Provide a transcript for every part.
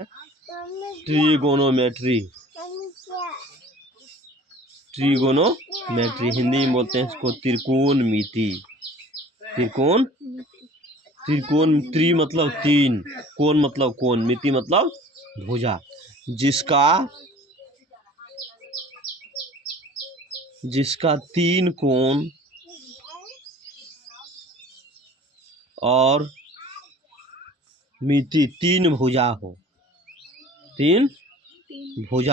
Trigonometry. Trigonometry Hindi में बोलते हैं इसको त्रिकोणमिति। त्रिकोण त्रि मतलब तीन, कोण मतलब कोण, मिति मतलब भुजा, जिसका तीन कोण और मिति तीन भुजा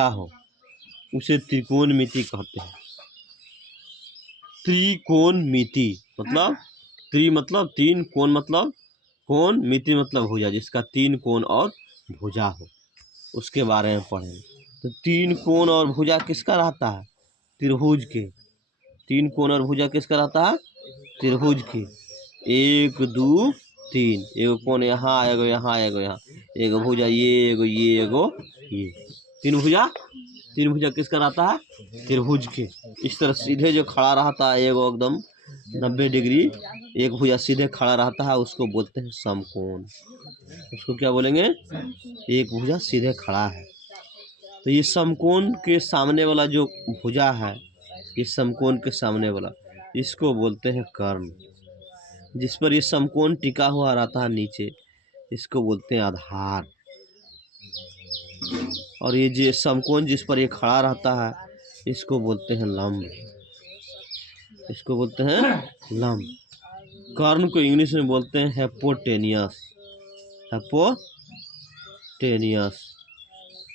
हो उसे त्रिकोणमिति कहते हैं। त्रिकोणमिति मतलब त्रि मतलब तीन, कोण मतलब कोण, मिति मतलब भुजा, जिसका तीन कोण और भुजा हो उसके बारे में पढ़ें। तो तीन कोण और भुजा किसका रहता है? त्रिभुज के। तीन कोण और भुजा किसका रहता है? त्रिभुज के। एक दो तीन, एगो कोण यहाँ, एगो यहाँ, एगो यहाँ, एगो भुजा ये, एगो ये, तीन भुजा किसका रहता है? त्रिभुज के। इस तरह सीधे जो खड़ा रहता है एगो एकदम 90 डिग्री, एक भुजा सीधे खड़ा रहता है, उसको बोलते हैं समकोण। उसको क्या बोलेंगे? एक भुजा सीधे खड़ा है। तो ये समकोण के सामने वाला जो भुजा है, इस समकोण के सामने वाला, इसको बोलते हैं कर्ण। जिस पर ये समकोण टिका हुआ रहता है नीचे, इसको बोलते हैं आधार। और ये जो समकोण जिस पर ये खड़ा रहता है, इसको बोलते हैं लंब। इसको बोलते हैं लंब। कर्ण को इंग्लिश में बोलते हैं हाइपोटेनियस।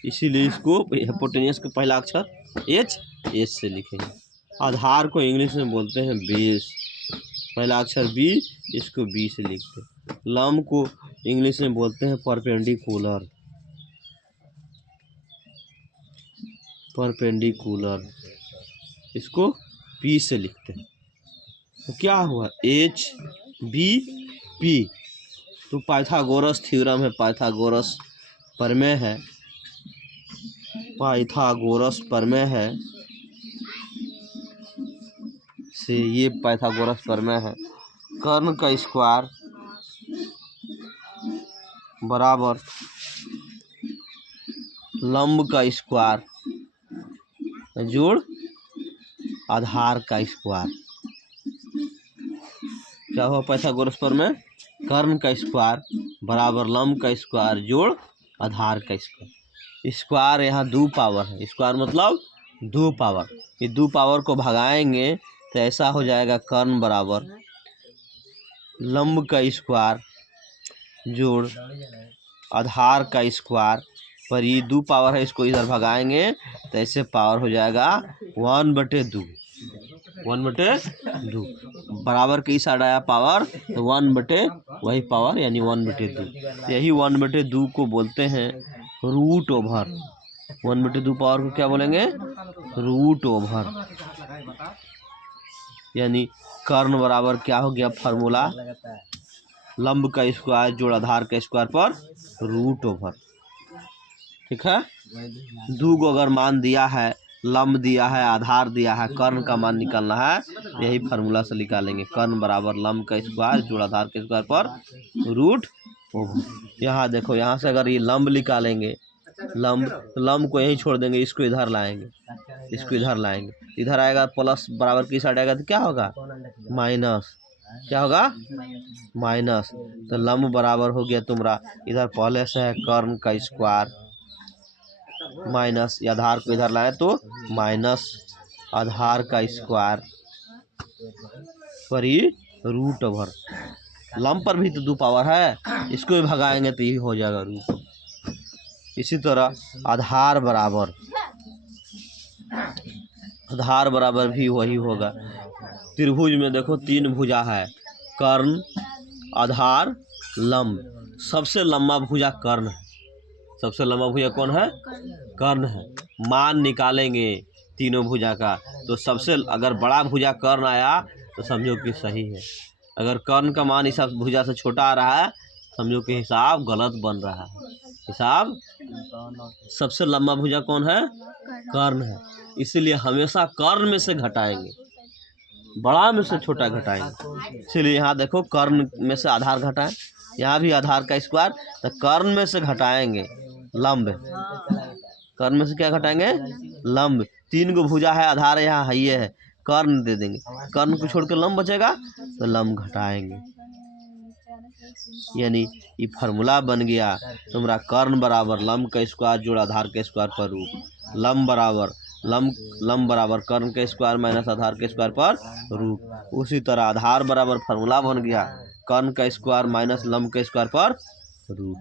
इसीलिए इसको हाइपोटेनियस का पहला अक्षर एच से लिखेंगे। आधार को इंग्लिश में बोलते हैं बेस, पहला अक्षर बी, इसको बी से लिखते हैं। लंब को इंग्लिश में बोलते हैं परपेंडिकुलर, इसको पी से लिखते हैं। तो क्या हुआ? H B P. तो पाइथागोरस थ्योरम है, पाइथागोरस प्रमेय है से ये पाइथागोरस प्रमेय है। कर्ण का स्क्वायर बराबर लंब का स्क्वायर जोड़ आधार का स्क्वायर। क्या हुआ पाइथागोरस प्रमेय? कर्ण का स्क्वायर बराबर लंब का स्क्वायर जोड़ आधार का स्क्वायर। स्क्वायर यहाँ दो पावर है, स्क्वायर मतलब दो पावर। ये दो पावर को भगाएंगे तो ऐसा हो जाएगा कर्ण बराबर लंब का स्क्वायर जोड़ आधार का स्क्वायर। पर ये दो पावर है, इसको इधर भगाएंगे तो ऐसे पावर हो जाएगा 1/2। बराबर के साइड आया पावर तो 1/, वही पावर यानी 1/2। यही 1/2 को बोलते हैं रूट ओवर। 1/2 पावर को क्या बोलेंगे? Root over. यानी कर्ण बराबर क्या हो गया फार्मूला? लंब का स्क्वायर जोड़ आधार का स्क्वायर पर रूट ओवर। ठीक है। दो को अगर मान दिया है, लंब दिया है, आधार दिया है, कर्ण का मान निकालना है, यही फार्मूला से निकालेंगे। कर्ण बराबर लंब का स्क्वायर जोड़ आधार के स्क्वायर पर रूट ओवर। यहाँ देखो, यहाँ से अगर ये लंब निकालेंगे, लंब को यहीं छोड़ देंगे, इसको इधर लाएंगे, इधर आएगा प्लस, बराबर की साइड आएगा तो क्या होगा? माइनस। क्या होगा? माइनस। तो लंब बराबर हो गया तुम्हारा, इधर पहले से है कर्ण का स्क्वायर माइनस आधार को इधर लाए तो माइनस आधार का स्क्वायर पर ही रूट ओवर। लंब पर भी तो दो पावर है, इसको भी भगाएंगे तो ये हो जाएगा रूट। इसी तरह आधार बराबर भी वही होगा। त्रिभुज में देखो तीन भुजा है, कर्ण आधार लंब। सबसे लंबा भुजा कर्ण है। सबसे लंबा भुजा कौन है? कर्ण है। मान निकालेंगे तीनों भुजा का, तो सबसे अगर बड़ा भुजा कर्ण आया तो समझो कि सही है। अगर कर्ण का मान इस भुजा से छोटा आ रहा है, समझो कि हिसाब गलत बन रहा है। हिसाब सबसे लंबा भुजा कौन है? कर्ण है। इसीलिए हमेशा कर्ण में से घटाएंगे, बड़ा में से छोटा घटाएंगे। इसीलिए यहाँ देखो कर्ण में से आधार घटाएं, यहाँ भी आधार का स्क्वायर, तो कर्ण में से घटाएंगे लंब, कर्ण में से क्या घटाएंगे? लंब। 3 गो भुजा है, आधार यहाँ है, ये है, कर्ण दे देंगे, कर्ण को छोड़ के लंब बचेगा तो लंब घटाएंगे। यानी ये फार्मूला बन गया तुम्हारा कर्ण बराबर लंब का स्क्वायर जोड़ आधार के स्क्वायर पर रूट, लंब बराबर लंब बराबर कर्ण के स्क्वायर माइनस आधार के स्क्वायर पर रूट। उसी तरह आधार बराबर फार्मूला बन गया कर्ण का स्क्वायर माइनस लंब के स्क्वायर पर रूट।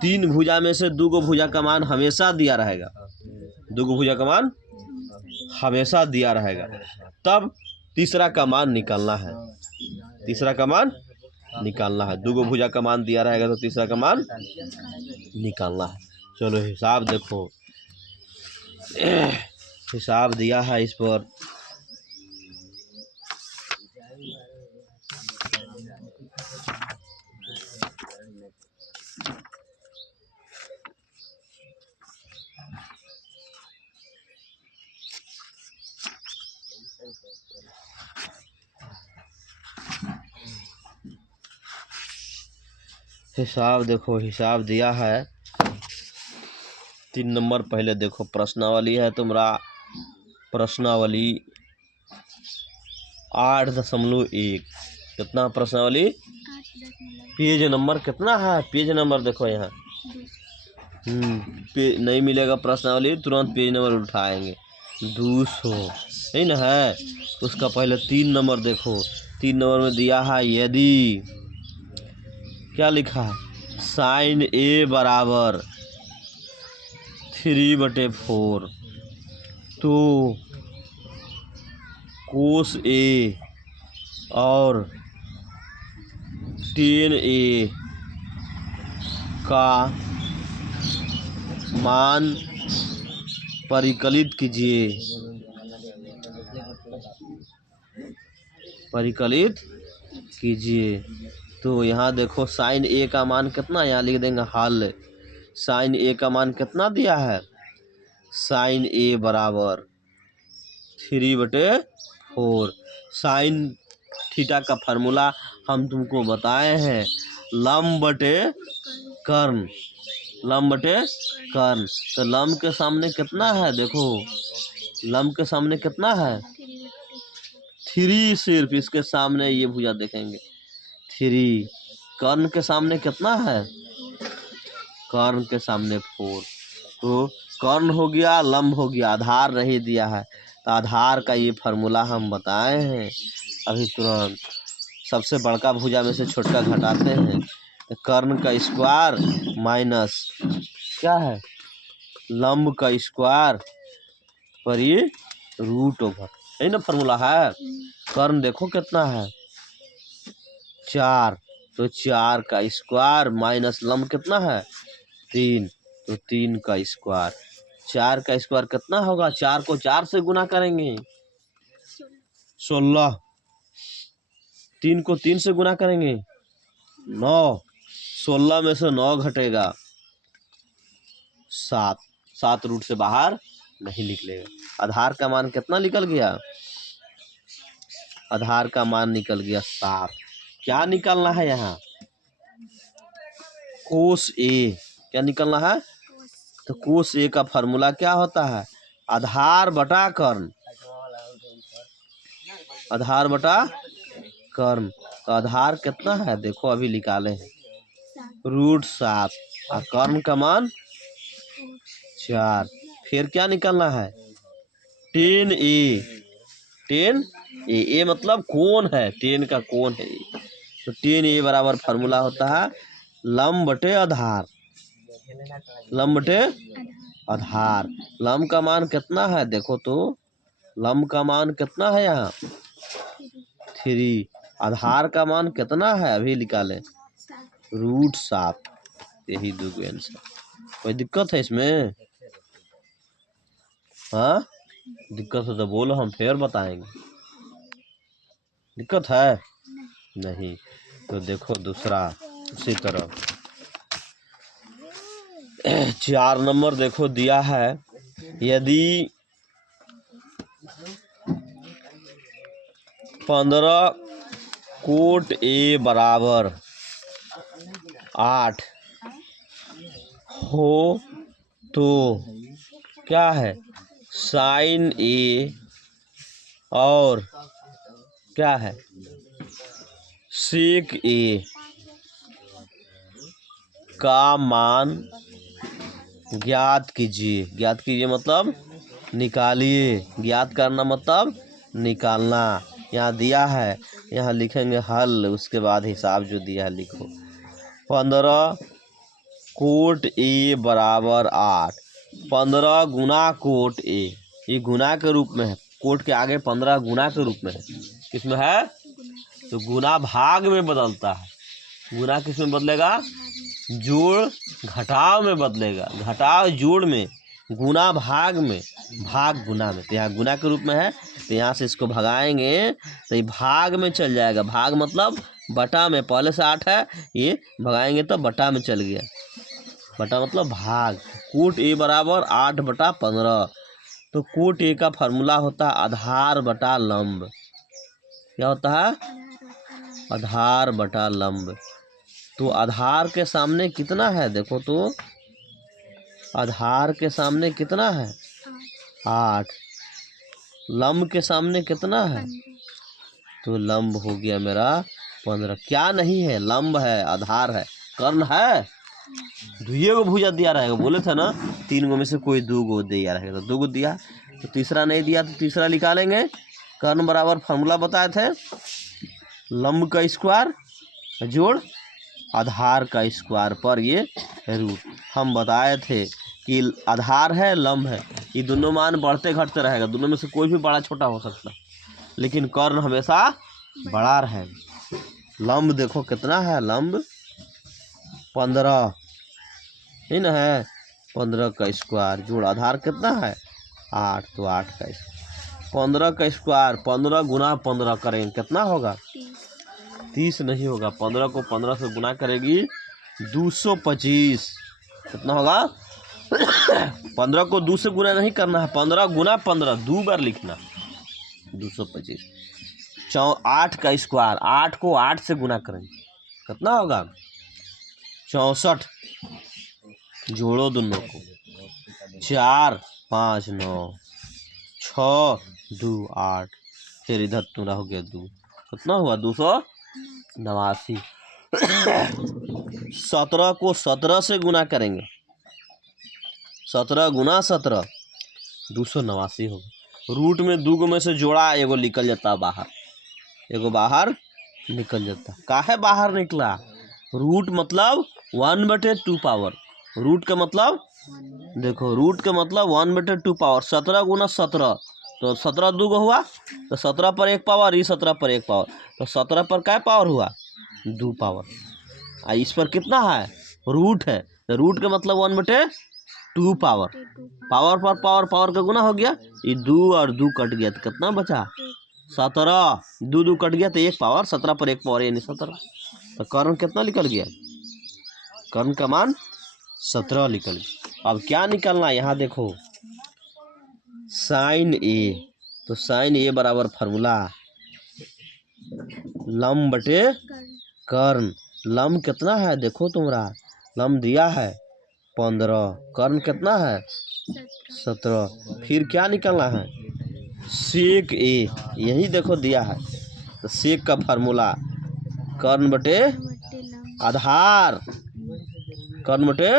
3 भुजा में से 2 गो भुजा का मान हमेशा दिया रहेगा, 2 गो भुजा का मान हमेशा दिया रहेगा। तब तीसरा का मान निकालना है, तीसरा का मान निकालना है। 2 गो भुजा का मान दिया रहेगा तो तीसरा का मान निकालना है। चलो हिसाब देखो, हिसाब दिया है इस पर। हिसाब देखो, हिसाब दिया है 3 नंबर। पहले देखो प्रश्नावली है तुम्हारा, प्रश्नावली 8.1। कितना प्रश्नावली? पेज नंबर कितना है? पेज नंबर देखो यहाँ नहीं मिलेगा प्रश्नावली, तुरंत पेज नंबर उठाएंगे। 200 है ना है। उसका पहले 3 नंबर देखो, 3 नंबर में दिया है यदि, क्या लिखा है? साइन ए बराबर 3/4 तो कोस ए और टेन ए का मान परिकलित कीजिए, परिकलित कीजिए। तो यहाँ देखो साइन ए का मान कितना, यहाँ लिख देंगे हल। साइन ए का मान कितना दिया है? साइन ए बराबर 3/4। साइन थीटा का फार्मूला हम तुमको बताए हैं, लंब बटे कर्ण, लंब बटे कर्ण। तो लंब के सामने कितना है? देखो लंब के सामने कितना है? 3। सिर्फ इसके सामने ये भुजा देखेंगे 3। कर्ण के सामने कितना है? कर्ण के सामने 4। तो कर्ण हो गया, लंब हो गया, आधार नहीं दिया है। तो आधार का ये फार्मूला हम बताए हैं अभी तुरंत। सबसे बड़का भुजा में से छोटका घटाते हैं, तो कर्ण का स्क्वायर माइनस क्या है? लंब का स्क्वायर पर ये रूट ओवर, है ना फार्मूला है। कर्ण देखो कितना है? 4, तो 4 का स्क्वायर माइनस लंब कितना है? 3, तो 3 का स्क्वायर। 4 का स्क्वायर कितना होगा? 4 को 4 से गुना करेंगे 16, 3 को 3 से गुना करेंगे 9, 16 में से 9 घटेगा 7, 7 रूट से बाहर नहीं निकलेगा। आधार का मान कितना निकल गया? आधार का मान निकल गया 7। क्या निकलना है यहाँ? कोस ए। क्या निकलना है? तो कोस ए का फार्मूला क्या होता है? आधार बटा कर्ण, आधार बटा कर्ण। तो आधार कितना है? देखो अभी निकाले हैं, √7 और कर्ण का मान 4। फिर क्या निकलना है? टेन ए, टेन ए मतलब कोण है, टेन का कोण है। तो टेन ए बराबर फार्मूला होता है लंब बटे आधार, लंब बटे आधार। लंब का मान कितना है? देखो तो लंब का मान कितना है यहाँ? 3। आधार का मान कितना है? अभी निकाले √7। यही 2 आंसर। कोई दिक्कत है इसमें? हाँ दिक्कत हो तो बोलो, हम फिर बताएंगे। दिक्कत है नहीं? तो देखो दूसरा उसी तरह 4 नंबर देखो दिया है, यदि 15 कोट ए बराबर 8 हो तो क्या है साइन ए और क्या है सेक ए का मान ज्ञात कीजिए। ज्ञात कीजिए मतलब निकालिए। ज्ञात करना मतलब निकालना। यहाँ दिया है, यहाँ लिखेंगे हल, उसके बाद हिसाब जो दिया है लिखो। 15 कोट ए बराबर 8। 15 गुना कोट ए, ये गुना के रूप में है। कोट के आगे 15 गुना के रूप में है। किसमें है तो गुना भाग में बदलता है। गुना किस में बदलेगा जोड़ घटाव में बदलेगा। घटाव जोड़ में, गुना भाग में, भाग गुना में। तो यहाँ गुना के रूप में है तो यहाँ से इसको भगाएंगे तो ये भाग में चल जाएगा। भाग मतलब बटा में, पहले से 8 है, ये भगाएंगे तो बटा में चल गया। बटा मतलब भाग। कोट ए बराबर 8/15। तो कोट ए का फॉर्मूला होता है आधार बटा लंब। क्या होता है आधार बटा लंब। तो आधार के सामने कितना है देखो तो, आधार के सामने कितना है 8। लंब के सामने कितना है तो लंब हो गया मेरा 15। क्या नहीं है लंब है, आधार है, कर्ण है। दुइये को भुजा दिया रहेगा, बोले थे ना 3 गो में से कोई 2 गो दिया रहेगा। तो 2 गो दिया तो तीसरा नहीं दिया तो तीसरा निकालेंगे। कर्ण बराबर फॉर्मूला बताए थे लंब का स्क्वायर जोड़ आधार का स्क्वायर पर ये रूट। हम बताए थे कि आधार है लंब है, ये दोनों मान बढ़ते घटते रहेगा। दोनों में से कोई भी बड़ा छोटा हो सकता है, लेकिन कर्ण हमेशा बड़ा रहेगा। लंब देखो कितना है, लंब 15 ही ना है। 15 का स्क्वायर जोड़ आधार कितना है 8, तो 8 का स्क्वायर। 15 का स्क्वायर 15 गुना 15 करेंगे कितना होगा 30 नहीं होगा। 15 को 15 से गुना करेगी 225। कितना होगा 15 को 2 से गुना नहीं करना है, 15 गुना 15 2 बार लिखना 225। 8 का स्क्वायर 8 को 8 से गुना करेंगे कितना होगा 64। जोड़ो दोनों को 4 5 9 6 2 8। फिर इधर पूरा हो गया 2, कितना हुआ 289। 17 को 17 से गुना करेंगे, 17 गुना 17 289 होगा। रूट में 2 में से जोड़ा एगो निकल जाता बाहर, एगो बाहर निकल जाता। काहे बाहर निकला रूट मतलब 1/2 पावर। रूट का मतलब देखो, रूट का मतलब 1/2 पावर। 17 गुना 17 तो 17 2 हुआ तो 17 पर 1 पावर, ये 17 पर 1 पावर, तो 17 पर क्या पावर हुआ 2 पावर। इस पर कितना है रूट है, तो रूट का मतलब 1/2 पावर। पावर पर पावर, पावर का गुना हो गया, ये 2 और 2 कट गया तो कितना बचा 17। 2 2 कट गया तो 1 पावर, 17 पर 1 पावर यानी 17। तो कर्ण कितना निकल गया, कर्ण का मान 17 निकल गया। अब क्या निकलना यहाँ देखो साइन ए। तो साइन ए बराबर फार्मूला लंब बटे कर्ण। लंब कितना है देखो तुम्हारा, लंब दिया है 15, कर्ण कितना है 17। फिर क्या निकलना है सेक ए, यही देखो दिया है। तो सेक का फार्मूला कर्ण बटे आधार, कर्ण बटे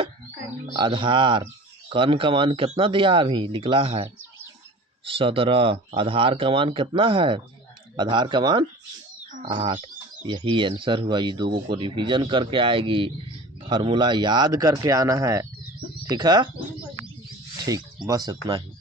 आधार। कर्ण का मान कितना दिया अभी निकला है 17। आधार का मान कितना है, आधार का मान 8। यही आंसर हुआ। ये 2 को रिवीजन करके आएगी, फार्मूला याद करके आना है। ठीक है, ठीक, बस इतना ही।